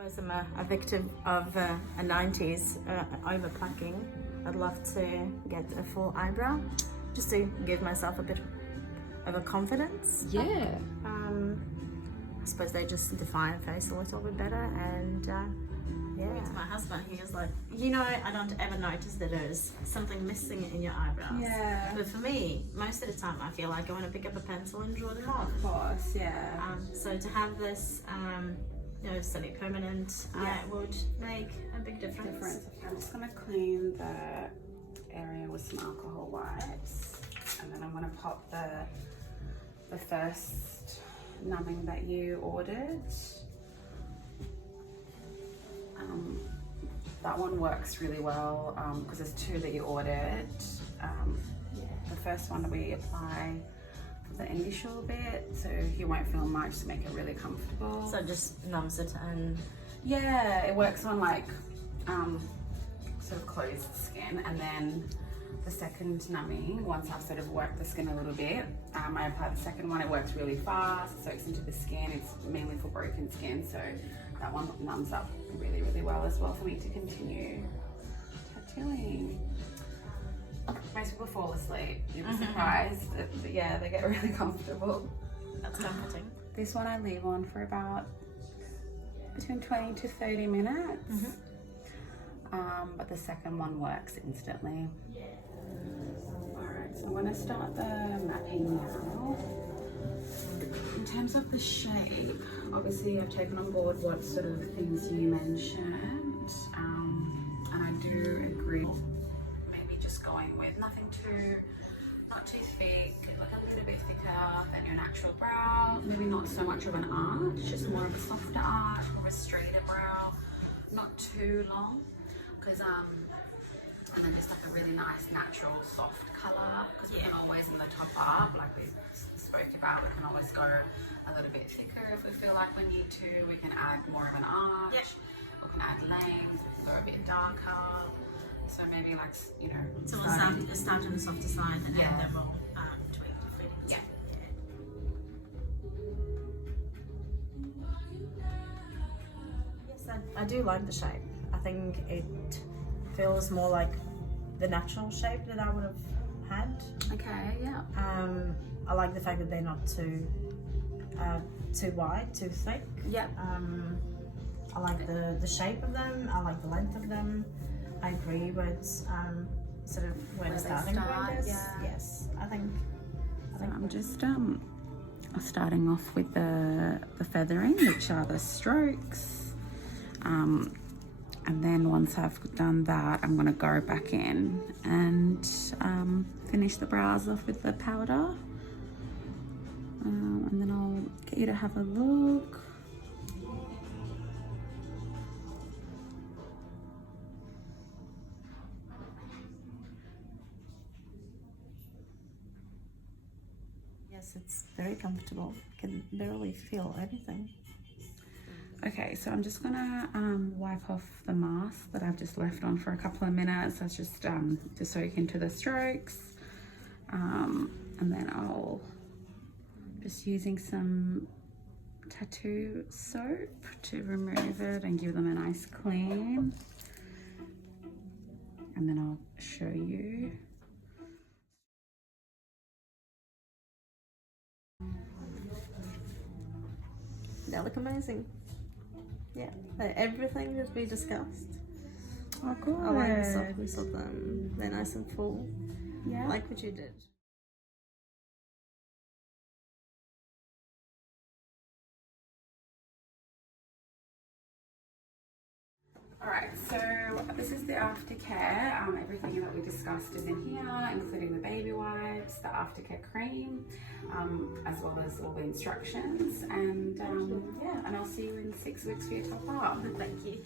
Suppose I'm a victim of a 90s overplucking. I'd love to get a full eyebrow just to give myself a bit of a confidence. Yeah. I suppose they just define a face a little bit better, and yeah. To my husband, he was like, you know, I don't ever notice that there's something missing in your eyebrows. Yeah. But for me, most of the time, I feel like I want to pick up a pencil and draw them on. Of course, yeah. So to have this, you know, semi-permanent, would make a big difference. Okay, I'm just gonna clean the area with some alcohol wipes, and then I'm gonna pop the first numbing that you ordered. That one works really well because there's two that you ordered. The first one we apply for the initial bit, so you won't feel much, to make it really comfortable. So it just numbs it, and yeah, it works on like sort of closed skin, and then the second numbing, once I've sort of worked the skin a little bit, I apply the second one. It works really fast, it soaks into the skin. It's mainly for broken skin, so that one numbs up really, really well as well for me to continue tattooing. Most people fall asleep. You'll be surprised. But yeah, they get really comfortable. that's comforting. This one I leave on for about between 20 to 30 minutes. But the second one works instantly. Alright, so I'm going to start the mapping now. In terms of the shape, obviously I've taken on board what sort of things you mentioned, and I do agree, maybe just going with nothing too, not too thick, like a little bit thicker than your natural brow, maybe not so much of an arch, just more of a softer arch, more of a straighter brow, not too long, because and then just like a really nice natural soft colour, because we can always in the top up, like we spoke about, we can always go a little bit thicker if we feel like we need to. We can add more of an arch, we can add length, we can go a bit darker, so maybe like, you know, So we'll start on the softer side, and then we'll tweak the fittings. Yeah. Yes, I do like the shape. I think it feels more like the natural shape that I would have had. Okay, yeah. I like the fact that they're not too wide, too thick. Yeah. I like the shape of them. I like the length of them. I agree with sort of where the starting point is. Yeah. Yes, I think I'm just starting off with the feathering, which are the strokes. And then once I've done that, I'm going to go back in and finish the brows off with the powder. And then I'll get you to have a look. yes, it's very comfortable. Can barely feel anything. Okay, so I'm just gonna wipe off the mask that I've just left on for a couple of minutes. That's just to soak into the strokes. And then I'll just using some tattoo soap to remove it and give them a nice clean. And then I'll show you. They look amazing. Yeah, everything that we discussed. Oh, good. I like the softness of them. They're nice and full. Yeah. I like what you did. Alright, so this is the aftercare. Everything that we discussed is in here, including the baby wipes, the aftercare cream, as well as all the instructions. And yeah, and I'll see you in 6 weeks for your top up. Thank you.